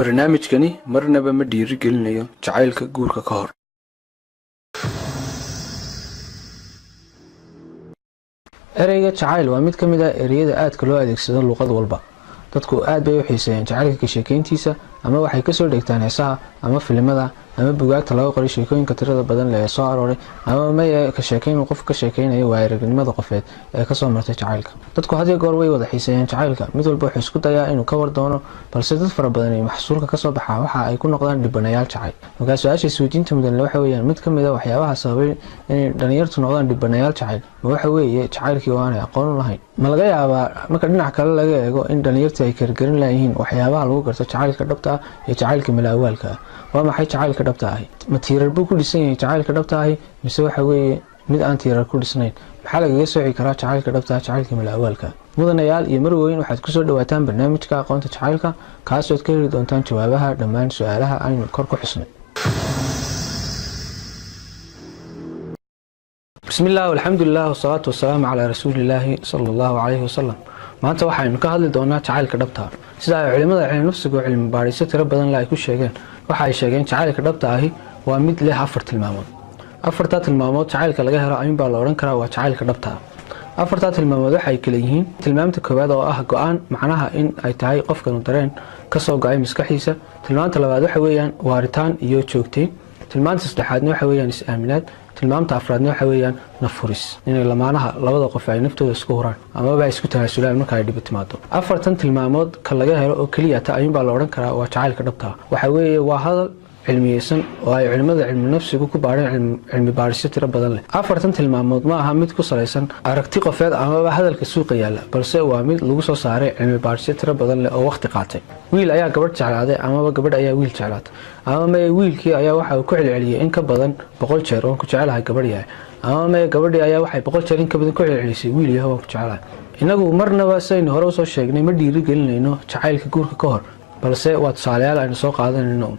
barnaamijkani marnaba ma dhiirigelinayo jacaylka guurka ka hor. ereyga jacayl waa mid ka mid ah ereyada aadka loo adeegsado luqad walba. dadku aad bay u xiiseeyaan jacaylka ka sheekayntiisa, ama waxay kasoo dhigtaan heesaha ama filimada ama bugaagta laga qoray sheekooyinka tirada badan leh ee soo arooray, ama maya ka sheekayn qof ka sheekaynayo waayo-aragnimada qofeed ee kasoo martay jacaylka. dadku had iyo goor way wada xiiseeyaan jacaylka, mid walba wuxuu isku dayaa inuu ka war doono, balse dad fara badan ee maxsuulka kasoo baxaa waxa ay ku noqdaan dhibanayaal jacayl. markaa su-aasha isweydiinta mudan waxa weeyaan, mid ka mid ah waxyaabaha sababay inay dhalinyartu noqdaan dhibanayaal jacayl ma waxa weeye jacaylkii oo aanay aqoon u lahayn? ma laga yaabaa marka dhinac kale laga eego in dhalinyartu ay kargarin layihiin waxyaabaha lagu garto jacaylka dhabta ah iyo jacaylka malaawaalka ah? waa maxay jacaylka dhabta ahi? ma tiirar buu ku dhisan yahay jacaylka dhabta ahi, mise waxa weeye mid aan tiirar ku dhisnayn? maxaa lagaga sooci karaa jacaylka dhabta ah jacaylka malaawaalka? mudanayaal iyo marweyn waxaad kusoo dhawaataan barnaamijka aqoonta jacaylka, kaasood ka heli doontaan jawaabaha dhammaan su-aalaha aynu kor ku xusnay. bismillaah walxamdulilah wasalaatu wasalaamu calaa rasuulilaahi sala allahu calayhi wasalam. maanta waxaynu ka hadli doonaa jacaylka dhabta ah. sida ay culimada cilmi nafsiga oo cilmi baadhisyo tiro badan le ay ku sheegeen, waxa ay sheegeen jacaylka dhabta ahi waa mid leh 4 tilmaamood. 4taa tilmaamood jacaylka laga helo ayuunbaa la odhan karaa waa jacaylka dhabta ah. 4taa tilmaamood waxay kala yihiin: tilmaamta koowaad oo ah go-aan, macnaha in ay tahay qofkanu dareen kasoo go-ay maskaxiisa. tilmaamta labaad waxa weeyaan waaritaan iyo joogteyn. tilmaamta saddexaadna waxa weeyaan is-aaminaad. tilmaamta afraadna waxa weeyaan nafhuris, inay lamaanaha labada qof ay naftooda isku huraan amaba ay isku tanaasulaan marka ay dhibi timaado. 4tan tilmaamood ka laga helo oo keliya ta ayuunbaa la odhan karaa waa jacaylka dhabta ah. waxa weeye waa hadal cilmiyeysan oo ay culimada cilmi nafsigu ku baadheen cilmi baadhisyo tiro badan leh. 4tan tilmaamood ma aha mid ku salaysan aragti qofeed amaba hadalka suuqa yaalla, balse waa mid lagu soo saaray cilmi baadhisyo tiro badan leh oo waqti qaatay. wiil ayaa gabadh jeclaaday, amaba gabadh ayaa wiil jeclaatay, ama maye wiilkii ayaa waxa uu ku celceliyey in ka badan 100 jeer oon ku jecelahay gabadh yahay, ama maye gabadhii ayaa waxay 100 jeer in ka badan ku celcelisay wiil yahay waan ku jecelahay. inagu marnaba saynu hore usoo sheegnay ma dhiirigelinayno jacaylka guurka ka hor, balse waa tusaalayaal aynu soo qaadanayno.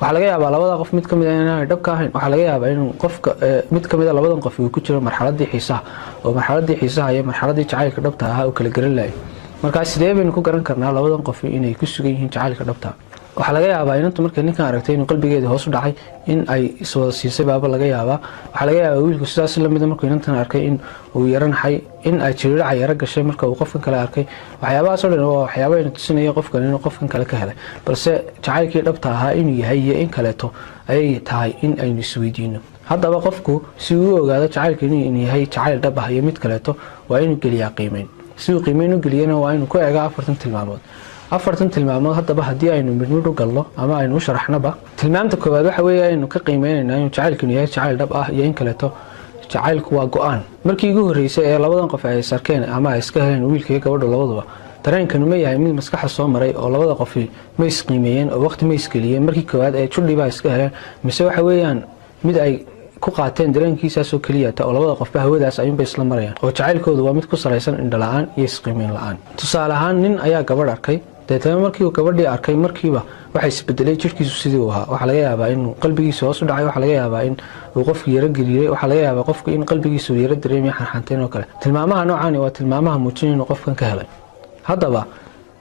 waxaa laga yaabaa labada qof mid ka mid ah inaanay dhab ka ahayn. waxaa laga yaabaa inuu qofka mid ka mid ah labadan qof uu ku jiro marxaladii xiisaha, oo marxaladii xiisaha iyo marxaladii jacaylka dhabta ahaa uu kala garan laayay. markaa sidee baynu ku garan karnaa labadan qof inay ku sugan yihiin jacaylka dhabta? waxaa laga yaabaa inantu markay ninkan aragtay inuu qalbigeeda hoos u dhacay, in ay iswada siisay baaba laga yaabaa. waxaa laga yaabaa wiilku sidaas lamida markuu inantan arkay in uu yaranaxay, in ay jiriiraca yaro gashay marka uu qofkan kale arkay. waxyaabahaas oo dhan waa waxyaaba aynu tusinaya qofkan inuu qofkan kale ka helay, balse jacaylkii dhabta ahaa inuu yahay iyo in kaleeto ayay tahay in aynu isweydiino. haddaba qofku si uu u ogaado jacaylka inuu yahay jacayl dhab ah iyo mid kaleeto waa inuu geliyaa qiimeyn. si uu qiimeyn u geliyana waa inuu ku eegaa 4tan tilmaamood. 4tan tilmaamood haddaba haddii aynu midmid u galno ama aynu u sharaxnaba, tilmaamta koowaad waxa weeye aynu ka qiimeynayna inuu jacaylkanu yahay jacayl dhab ah iyo in kaleeto. jacaylku waa go-aan. markii ugu horreysay ee labadan qof ay sarkeen ama ay iska heleen wiilka iyo gabadhu labaduba, dareenkanu ma yahay mid maskaxda soo maray oo labada qofi ma isqiimeeyeen oo waqti ma isgeliyeen markii koowaad ee judhiba iska heleen, mise waxa weeyaan mid ay ku qaateen dareenkiisaasoo keliyata oo labada qofba hawadaas ayuunbay isla marayaan, oo jacaylkoodu waa mid ku salaysan indhala-aan iyo isqiimeyn la-aan. tusaale ahaan, nin ayaa gabadh arkay, deetana markii uu gabadhii arkay markiiba waxa isbedelay jirkiisu sidii uu ahaa. waxaa laga yaabaa inuu qalbigiisa hoos u dhacay, waxaa laga yaabaa in uu qofku yaro gariiray, waxaa laga yaabaa qofku in qalbigiisu yaro dareemaya xanxanteen oo kale. tilmaamaha noocaani waa tilmaamaha muujinaya inuu qofkan ka helay. haddaba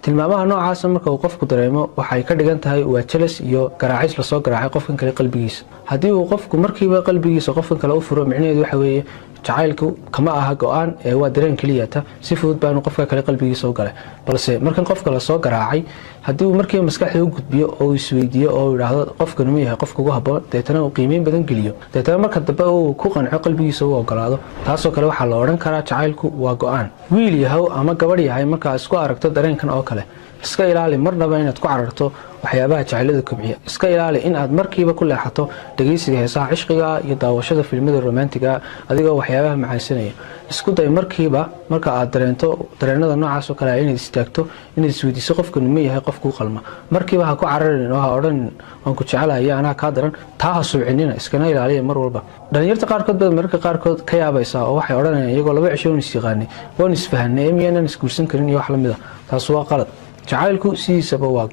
tilmaamaha noocaasa marka uu qofku dareemo waxay ka dhigan tahay waa jelas iyo garaacis lasoo garaacay qofkan kale qalbigiisa. haddii uu qofku markiiba qalbigiisa qofkan kale u furo, micnaheedu waxa weeye jacaylku kama aha go-aan ee waa dareen keliyata. si fudud baanu qofka kale qalbigiisa u galay, balse markan qofka lasoo garaacay, haddii uu markiiba maskaxda u gudbiyo oo uu isweydiiyo oo uu yidhaahdo qofkanu ma yahay qofka ugu habboon, deetana uu qiimeyn badan geliyo, deetana marka dambe uu ku qanco qalbigiisa u ogolaado, taasoo kale waxaa la odhan karaa jacaylku waa go-aan. wiil yahow ama gabadh yahay markaa isku aragto dareenkan oo kale, iska ilaali marnaba inaad ku cararto waxyaabaha jacaylada kobciya. iska ilaali in aad markiiba ku leexato dhegeysiga heesaha cishqiga iyo daawashada filimada romantiga adigoo waxyaabaha macaysanaya. isku day markiiba marka aad dareento dareenada noocaas oo kale inaad istaagto, inaad isweydiiso qofkanu ma yahay qofkuu qalma. markiiba ha ku cararin oo ha odhanin waan ku jecelahay anaa kaa daran. taa ha subcinina, iskana ilaaliya mar walba. dhalinyarta qaarkood baad mararka qaarkood ka yaabaysaa oo waxay odhanayaan iyagoo 2 cisho oon isyaqaanay, waan isfahanay, miyaanan isguursan karin iyo wax lamid ah. taas waa qalad. jacaylku sidiisaba waa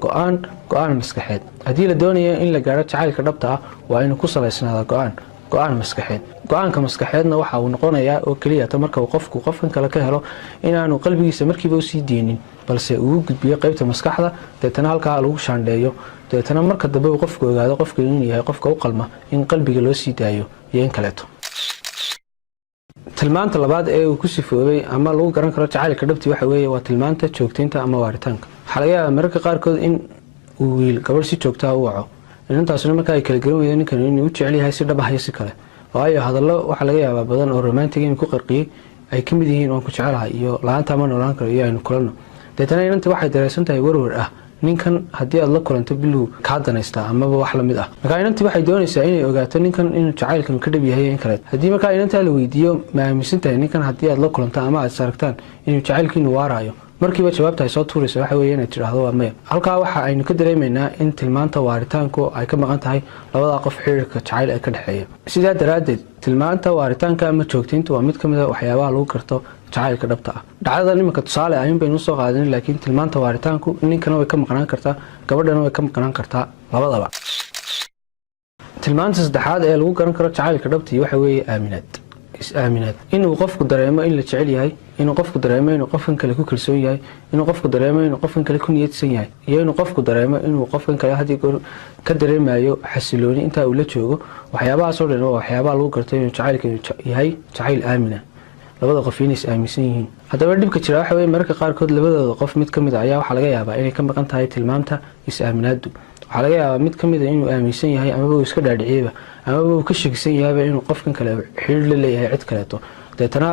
go-aan maskaxeed. haddii la doonayo in la gaaro jacaylka dhabta ah waa inuu ku salaysnaada go-aan maskaxeed. go-aanka maskaxeedna waxa uu noqonayaa oo keliyata marka uu qofku qofkan kale ka helo inaanu qalbigiisa markiiba usii deynin, balse uu gudbiyo qaybta maskaxda, deetana halkaa lagu shaandheeyo deetana marka dambe uu qofku ogaado qofka inuu yahay qofka u qalma in qalbiga loo sii daayo iyo in kaleeto. tilmaanta labaad ee uu ku sifoobay ama lagu garan karo jacaylka dhabtii waxa weeye waa tilmaanta joogtaynta ama waaritaanka. waxaa laga yaabaa mararka qaarkood in uu wiil gabadh si joogtaa u waco, inantaasuna marka ay kala garan weydo ninkan inuu u jecel yahay si dhab ah iyo si kale, waayo hadallo waxaa laga yaabaa badan oo romantic inuu ku qarqiyey ay ka mid yihiin waan ku jecelahay iyo la-aanta ma noolaan karo iyo aynu kulanno. deetana inantii waxay dareensan tahay warwar ah ninkan haddii aad la kulanto bilow kaa danaystaa amaba wax lamid ah. markaa inantii waxay doonaysaa inay ogaato ninkan inuu jacaylkan ka dhab yahay in kale. haddii markaa inantaa la weydiiyo ma aaminsan tahay ninkan haddii aad la kulanto ama aad saragtaan inuu jacaylkiinu waaraayo, markiiba jawaabta ay soo tuuraysa waxa weeye inay tidhaahdo waa maya. halkaa waxa aynu ka dareemaynaa in tilmaanta waaritaanku ay ka maqan tahay labada qof xiriirka jacayl ee ka dhexeeya. sidaa daraaddeed tilmaanta waaritaanka ama joogtaynta waa mid ka mid a waxyaabaha lagu garto jacaylka dhabta ah. dhacdada nimanka tusaale ayuun baynu usoo qaadan, laakiin tilmaanta waaritaanku ninkana way ka maqnaan kartaa, gabadhana way ka maqnaan kartaa, labadaba. tilmaanta saddexaad ee lagu garan karo jacaylka dhabtii waxa weeye is-aaminaad. inuu qofku dareemo in la jecel yahay, inuu qofku dareemo inuu qofkan kale ku kalsoon yahay, inuu qofku dareemo inuu qofkan kale ku niyadsan yahay, iyo inuu qofku dareemo inuu qofkan kale haddii goor ka dareemayo xasilooni intaa uu la joogo. waxyaabahaasoo dhan waa waxyaabaha lagu garto inuu jacaylka yahay jacayl aamina, labada qof inay is aaminsan yihiin. haddaba dhibka jira waxa weeye mararka qaarkood labadooda qof mid ka mid a ayaa waxaa laga yaabaa inay ka maqan tahay tilmaamta is-aaminaadu. waxaa laga yaabaa mid ka mid a inuu aaminsan yahay amaba uu iska dhaadhiciyeyba amaba uu ka shakisan yahayba inuu qofkan kale xiriir la leeyahay cid kaleeto. deetana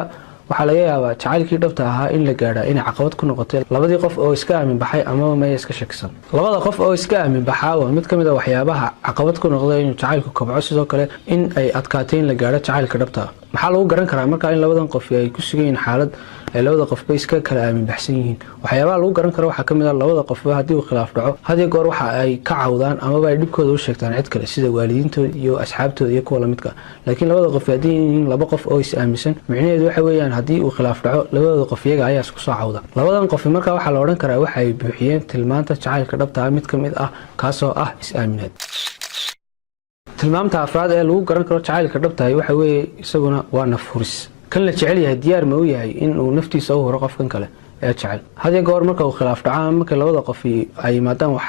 waxaa laga yaabaa jacaylkii dhabta ahaa in la gaadhaa inay caqabad ku noqotay labadii qof oo iska aamin baxay amaba maya iska shakisan. labada qof oo iska aamin baxaa waa mid ka mid a waxyaabaha caqabad ku noqda inuu jacaylku kobco, sidoo kale in ay adkaatay in la gaadho jacaylka dhabta ah. maxaa lagu garan karaa markaa in labadan qof ay ku sugan yihiin xaalad ay labada qofba iska kala aamin baxsan yihiin? waxyaabaha lagu garan karo waxaa ka mid ah labada qofba haddii uu khilaaf dhaco hadiyo goor waxa ay ka cawdaan amaba ay dhibkooda u sheegtaan cid kale sida waalidiintooda iyo asxaabtooda iyo kuwa lamidka. laakiin labada qof haddii yihiin laba qof oo is aaminsan, micnaheedu waxa weeyaan haddii uu khilaaf dhaco labadooda qof iyaga ayaa isku soo cawda. labadan qof markaa waxaa la odhan karaa waxa ay buuxiyeen tilmaanta jacaylka dhabta ah mid ka mid ah, kaasoo ah is-aaminaad. tilmaamta afraad ee lagu garan karo jacaylka dhabtahay waxa weeye isaguna waa nafhuris. kan la jecel yahay diyaar ma u yahay in uu naftiisa u huro qofkan kale ee jecel. hadiyo goor marka uu khilaaf dhaco ama marka labada qof ay yimaadaan wax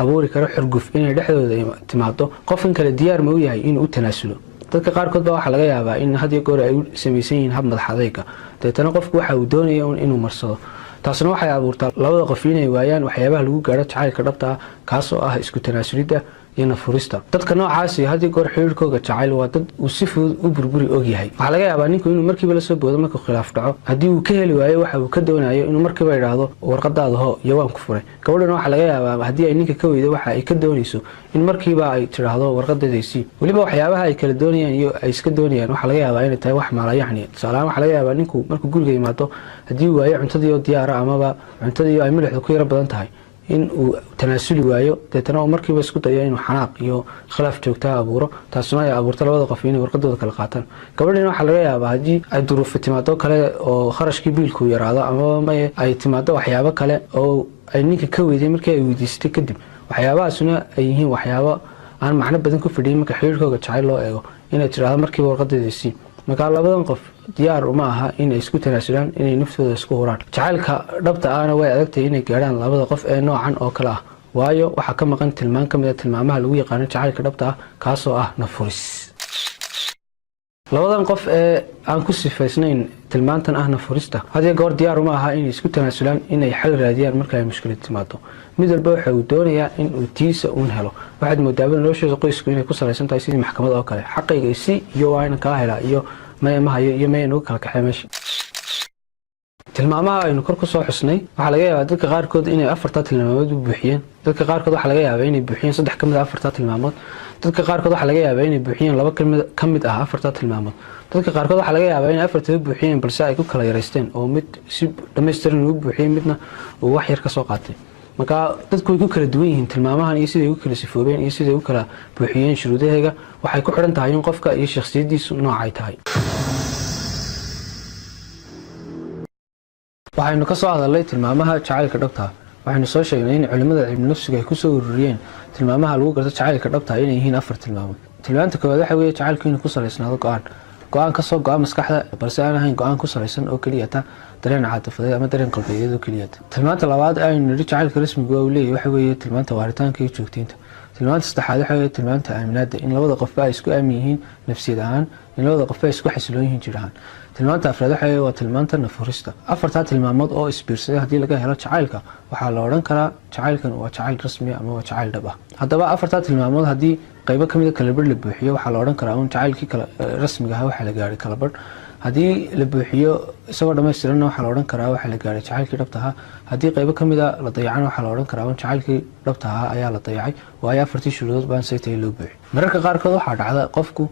abuuri karo xurguf inay dhexdooda timaado, qofkan kale diyaar ma u yahay inuu u tanaasulo. dadka qaarkood baa waxaa laga yaabaa in hadiyo goor ay u samaysan yihiin hab madax adayga, deetana qofku waxa uu doonaya inuu marsado. taasna waxay abuurtaa labada qof inay waayaan waxyaabaha lagu gaadho jacaylka dhabta ah, kaasoo ah isku tanaasulidda iyo nafurista. dadka noocaasi haddii goor xiriirkooga jacayl waa dad uu si fudud u burburi og yahay. waxaa laga yaabaa ninku inuu markiiba lasoo boodo markuu khilaaf dhaco, haddii uu ka heli waayo waxa uu ka doonayo inuu markiiba idhaahdo warqadaada ho iyo waan ku furay. gabadhana waxaa laga yaabaa haddii ay ninka ka weydo waxa ay ka doonayso in markiiba ay tidhaahdo warqadeedaysii. weliba waxyaabaha ay kala doonayaan iyo ay iska doonayaan waxaa laga yaabaa inay tahay wax maalayacni. tusaalahaan waxaa laga yaabaa ninku markuu guriga yimaado haddii uu waayo cuntadiioo diyaara amaba cuntadiio ay milixdu ku yaro badan tahay in uu tanaasuli waayo, deetana uu markiiba isku dayo inuu xanaaq iyo khilaaf joogtaa abuuro. taasuna ay abuurta labada qof inay warqadooda kala qaataan. gabadhina waxaa laga yaabaa haddii ay duruufi timaado kale oo kharashkii biilku yaraado amaba ay timaado waxyaabo kale oo ay ninka ka weyday markii ay weydiisatay kadib, waxyaabahaasuna ay yihiin waxyaabo aan macno badan ku fadhiyin marka xiriirkooga jacayl loo eego, inay tidhaahdo markiiba warqadeedaysii. markaa labadan qof diyaar uma aha inay isku tanaasulaan, inay naftooda isku huraan. jacaylka dhabta ahna way adagtahay inay gaadhaan labada qof ee noocan oo kale ah, waayo waxaa ka maqan tilmaan ka mid a tilmaamaha lagu yaqaano jacaylka dhabta ah, kaasoo ah nafhuris. labadan qof ee aan ku sifaysnayn tilmaantan ah nafhurista hadiyo goor diyaar uma aha inay isku tanaasulaan, inay xal raadiyaan marka ay mushkilad timaado. mid walba waxa uu doonayaa in uu tiisa uun helo. waxaad moodaaba nolosheeda qoysku inay ku salaysan tahay sidii maxkamad oo kale, xaqayga isi iyo waa inan kaa helaa iyo maya ma hayo iyo maya nagu kala kaxee meesha. tilmaamaha aynu kor ku soo xusnay waxaa laga yaabaa dadka qaarkood inay afartaa tilmaamood u buuxiyeen. dadka qaarkood waxaa laga yaabaa inay buuxiyeen 3 ka mid ah afartaa tilmaamood. dadka qaarkood waxaa laga yaabaa inay buuxiyeen 2 ka mid ah afartaa tilmaamood. dadka qaarkood waxaa laga yaabaa inay afartaa buuxiyeen balse ay ku kala yareysteen oo mid si dhammaystiran u buuxiyey midna uu wax yar ka soo qaatay. marka dadku way ku kala duwan yihiin tilmaamahan iyo siday u kala sifoobeen iyo siday u kala buuxiyeen shuruudaheega. waxay ku xidhan tahay in qofka iyo shakhsiyadiisu noocay tahay. waxaynu ka soo hadalnay tilmaamaha jacaylka dhabta. waxaynu soo sheegnay in culimada cilmi nafsiga ay ku soo ururiyeen tilmaamaha lagu garto jacaylka dhabta inay yihiin 4 tilmaamood. tilmaanta koowaad waxa weeye jacaylku inuu ku salaysnaado go'aan ka soo go'a maskaxda balse aan ahayn go'aan ku salaysan oo kaliya dareen caatifadeed ama dareen qalbiyeed oo kaliya. tilmaanta labaad aynu niri jacaylka rasmiga uu leeyahay waxa weeye tilmaanta waaritaanka iyo joogteynta. tilmaanta saddexaad waxa weeye tilmaanta aaminaada, in labada qofba ay isku aamin yihiin nafsiyad ahaan, in labada qofba ay isku xasiloon yihiin jir ahaan. tilmaanta afraad waxa weeye waa tilmaanta nafurista. afartaa tilmaamood oo isbiirsaday haddii laga helo jacaylka waxaa la odhan karaa jacaylkan waa jacayl rasmi ama waa jacayl dhab ah. haddaba afartaa tilmaamood haddii qaybo kamid a kalabarh la buuxiyo waxaa la odhan karaa un jacaylkii rasmiga ah waxaa la gaaray kalabarh. haddii la buuxiyo isagoo dhammaystiranna waxaa la odhan karaa waxaa la gaaray jacaylkii dhabta ahaa. haddii qaybo kamid a la dayacana waxaa la odhan karaa un jacaylkii dhabta ahaa ayaa la dayacay, waayo afartii shuruudood baan say tahay loo buuxiy. mararka qaarkood waxaa dhacda qofku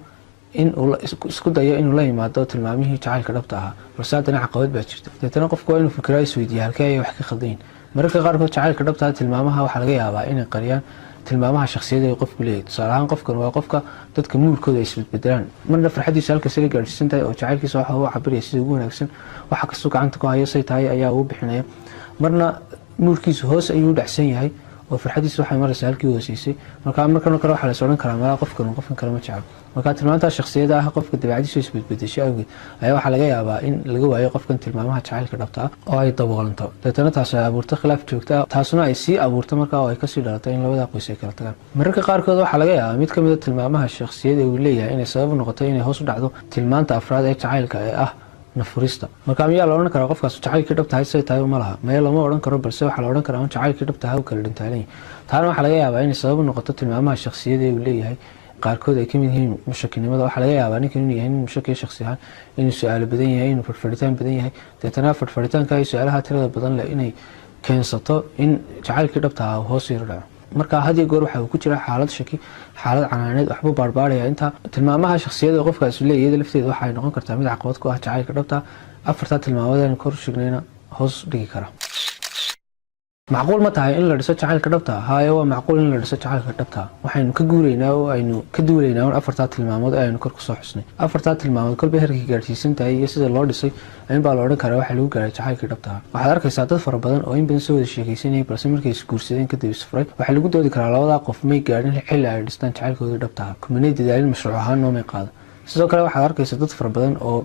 in uu isku dayo inuu la yimaado tilmaamihii jacaylka dhabta ahaa, balse haddana caqabad baa jirta. deetana qofku waa inuu fikiraa isweydiiya halkee ayay wax ka khaldayin. mararka qaarkood jacaylka dhabta ah tilmaamaha waxaa laga yaabaa inay qariyaan tilmaamaha shakhsiyada ay qofku leeyahay. tusaale ahaan qofkan waa qofka dadka muurkooda ay isbedbedelaan, marna farxadiisa halkaas la gaadhsiisan tahay oo jacaylkiisa waxa uu cabiraya sida ugu wanaagsan, waxa kastuu gacanta ku hayo say tahay ayaa uu bixinaya, marna muurkiisu hoos ayuu dhacsan yahay oo farxadiisa waxay maraysaa halkii hooseysay. markan kale waxaa la odhan karaa malaa qofkan kale ma jecel. marka tilmaanta shakhsiyada ah qofka dabeecadiisu isbedbedeshay awgeed ayaa waxaa laga yaabaa in laga waayo qofkan tilmaamaha jacaylka dhabta ah oo ay daboolanto. deetana taas ay abuurto khilaaf joogta ah, taasuna ay sii abuurto markaa oo ay kasii dhalato in labada qoys ay kala tagaan. mararka qaarkood waxaa laga yaabaa mid kamid a tilmaamaha shakhsiyada uu leeyahay inay sabab noqoto inay hoos u dhacdo tilmaanta afraad ee jacaylka ee ah nafurista. marka miyaa la odhan karaa qofkaas jacaylkii dhabtahay say tahay uma laha? maya lama odhan karo, balse waxaa la odhan karaa un jacaylkii dhabtaha u kala dhintaalanyahy. taana waxaa laga yaabaa inay sabab noqoto tilmaamaha shakhsiyada uu leeyahay qaarkood ay kamid yihiin mushakinimada. waxaa laga yaabaa ninkan inuu yahay nin mushaki shakhsi ahaan, inuu su-aalo badan yahay, inuu fadhfadhitaan badan yahay. deetana fadhfadhitaanka iyo su-aalaha tirada badan leh inay keensato in jacaylkii dhabtaha uu hoos yaro dhaco. marka hadiyo goor waxa uu ku jira xaalad shaki, xaalad canaaneed, waxbuu baarbaaraya. intaa tilmaamaha shakhsiyada qofkaas leeyahay iyada lafteeda waxay noqon kartaa mid caqabad ku ah jacaylka dhabta. afartaa tilmaamood aan kor sheegnayna hoos dhigi kara. macquul ma tahay in la dhiso jacaylka dhabta? haye waa macquul in la dhiso jacaylka dhabta. waxaynu ka guuraynaa oo aynu ka duulaynaa un afartaa tilmaamood ee aynu kor kusoo xusnay. afartaa tilmaamood kolbay herkii gaadhsiisan tahay iyo sida loo dhisay ayuunbaa la odhan karaa waxaa lagu gaaray jacaylkii dhabtaha. waxaad arkaysaa dad fara badan oo in badan soo wada sheekaysanayay balse markay isguursadeen kadib isfuray. waxaa lagu doodi karaa labadaa qof may gaadhin xilli ay dhistaan jacaylkoodii dhabtaha, kumanay dadaalin mashruuc ahaan noomay qaada. sidoo kale waxaad arkaysaa dad fara badan oo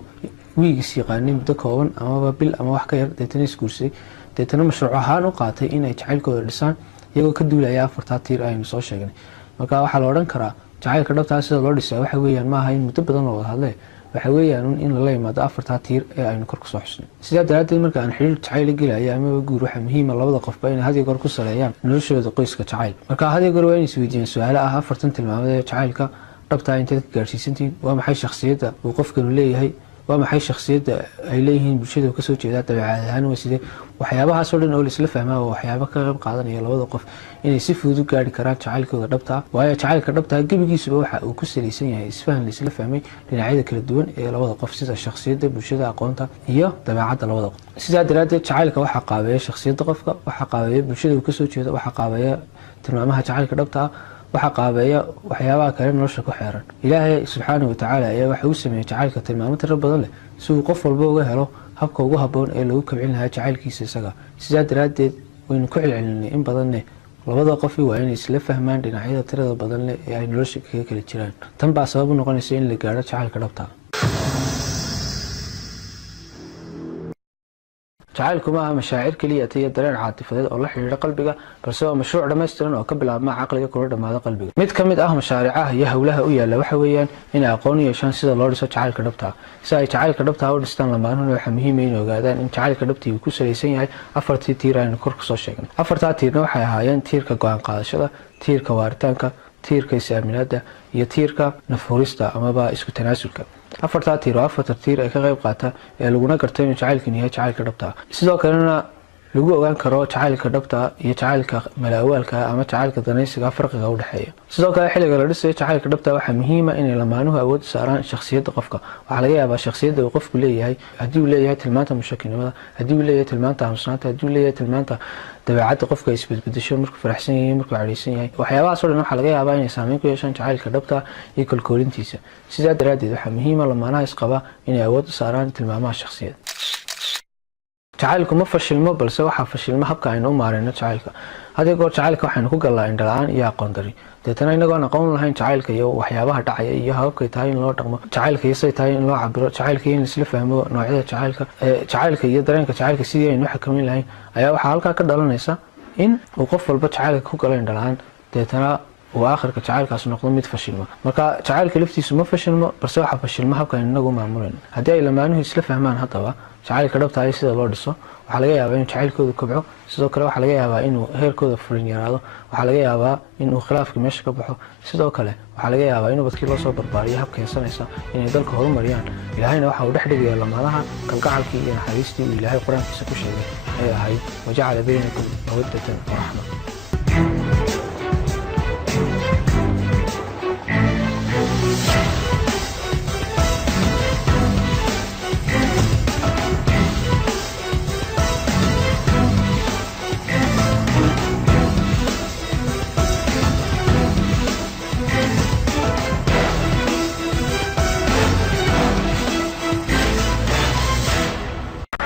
wiigis yaqaanay muddo kooban amaba bil ama wax ka yar, deetana isguursaday, deetana mashruuc ahaan u qaatay inay jacaylkooda dhisaan iyagoo ka duulaya afartaa tiir aynu soo sheegnay. marka waxaa la odhan karaa jacaylka dhabtaa sida loo dhisaa waxa weeyaan maaha in muddo badan loo wada hadle, waxa weeyaan in lala yimaado afartaa tiir ee aynu kor kusoo xusnay. sidaa daraaddeed marka aan xiriir jacayl gelaya amaba guur waxaa muhiima labada qofba inay hadiyo goor ku saleeyaan noloshooda qoyska jacayl. marka hadiyo goor waa inay isweydiiyaan su-aalo ah afartan tilmaamood ee jacaylka dhabtaa inteed ka gaadhsiisantihiin. waa maxay shakhsiyadda uu qofkanu leeyahay? waa maxay shakhsiyadda ay leeyihiin bulshada kasoo jeedaa dabeecad ahaan? waa sidee? waxyaabahaasoo dhan oo laisla fahmaa waa waxyaaba ka qayb qaadanaya labada qof inay si fudud u gaari karaan jacaylkooda dhabtaa. waayo jacaylka dhabtaa gebigiisuba waxa uu ku salaysan yahay isfahan laisla fahmay dhinacyada kala duwan ee labada qof, sida shakhsiyadda, bulshada, aqoonta iyo dabeecadda labada qof. sidaa daraaddeed jacaylka waxaa qaabeeya shakhsiyadda qofka, waxaa qaabeeya bulshada uu kasoo jeedo, waxaa qaabeeya tilmaamaha jacaylka dhabtaa, waxaa qaabeeya waxyaabaha kale nolosha ku xeeran. ilaahay subxaanahu watacaala ayaa waxa uu sameeyey jacaylka tilmaamo tiro badan leh si uu qof walba uga helo habka ugu habboon ee lagu kabcin lahaa jacaylkiisa isaga. sidaa daraaddeed waynu ku celcelinay in badanne labada qofi waa inay isla fahmaan dhinacyada tirada badan leh ee ay nolosha kaga kala jiraan. tan baa sabab u noqonaysa in la gaadho jacaylka dhabta. jacaylku maaha mashaacir keliya iyo dareen caatifadeed oo la xidhiidha qalbiga, balse waa mashruuc dhammaystiran oo ka bilaabma caqliga kuna dhammaada qalbiga. mid ka mid ah mashaariicaha iyo howlaha u yaalla waxa weeyaan inay aqoon u yeeshaan sida loo dhiso jacaylka dhabtaa. si ay jacaylka dhabtaa u dhistaan lamaanuhuna waxaa muhiima inay ogaadaan in jacaylka dhabtii uu ku salaysan yahay afartii tiir aynu kor kusoo sheegnay. afartaa tiirna waxay ahaayeen tiirka go-aan qaadashada, tiirka waaritaanka, tiirka is-aaminaada iyo tiirka nafhurista amaba isku tanaasulka. afartaa tiir oo afarta tiir ay ka qayb qaata ee laguna garto inuu jacaylkan yahay jacaylka dhabtaa. sidoo kalena lagu ogaan karo jacaylka dhabta iyo jacaylka malaawaalka ama jacaylka danaysiga farqiga u dhexeeya. sidoo kale xilliga la dhisayo jacaylka dhabta waxaa muhiima inay lamaanuhu awood saaraan shakhsiyadda qofka. waxaa laga yaabaa shakhsiyadda uu qofku leeyahay, haddii uu leeyahay tilmaanta mushakinimada, haddii uu leeyahay tilmaanta aamusnaanta, haddii uu leeyahay tilmaanta dabeecadda qofka isbedbedesho markuu faraxsan yahay, markuu cadhaysan yahay. waxyaabahaasoo dhan waxaa laga yaabaa inay saameyn ku yeeshaan jacaylka dhabta iyo kalkoolintiisa. sidaa daraaddeed waxaa muhiima lamaanaha isqaba inay awood u saaraan tilmaamaha shakhsiyadda. jacaylku ma fashilmo, balse waxaa fashilma habka aynu u maarayno jacaylka. hadiyo goor jacaylka waxaynu ku gallaa indhala-aan iyo aqoon dari. deetana inagoon aqoon lahayn jacaylka iyo waxyaabaha dhacaya iyo hababkay tahay in loo dhaqmo jacaylka iyo say tahay in loo cabiro jacaylka iyo in laisla fahmo noocyada jacaylka iyo dareenka jacaylka sidii aynu u xakameyn lahayn, ayaa waxaa halkaa ka dhalanaysa in uu qof walba jacaylka ku galo indhala-aan, deetana uu aakhirka jacaylkaas noqdo mid fashilma. Marka jacaylka laftiisu ma fashilmo, balse waxa fashilma habkan inagu maamulayno. Haddii ay lamaanuhu isla fahmaan haddaba jacaylka dhabta ah sida loo dhiso, waxaa laga yaabaa in jacaylkoodu kobco, sidoo kale waxaa laga yaabaa inuu heerkooda furin yaraado, waxaa laga yaabaa inuu khilaafka meesha ka baxo, sidoo kale waxaa laga yaabaa in ubadkii loo soo barbaariyo hab keensanaysa inay dalka horumariyaan. Ilaahayna waxa uu dhex dhigayaa lamaanaha kalgacalkii iyo naxariistii uu Ilaahay qur-aankiisa ku sheegay ee ahayd wajacala baynakum mawaddatan wa raxma.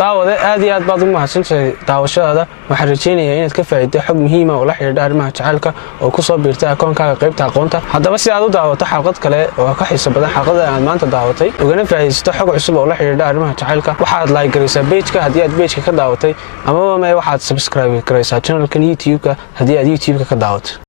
daawade aad iyo aad baad u mahadsantahay daawashadaada. waxaan rajeynayaa inaad ka faa'iido xog muhiim ah oo la xiriira arrimaha jacaylka oo ku soo biirtay akoonkaaga qaybta aqoonta. haddaba si aad u daawato xalqad kale oo ka xiiso badan xalqada aad maanta daawatay, ugana faa'iidaysato xog cusub oo la xiriira arrimaha jacaylka, waxaad like garaysaa page-ka haddii aad page-ka ka daawatay, amaba waxaad subscribe garaysaa channel-kan YouTube-ka haddii aad YouTube-ka ka daawato.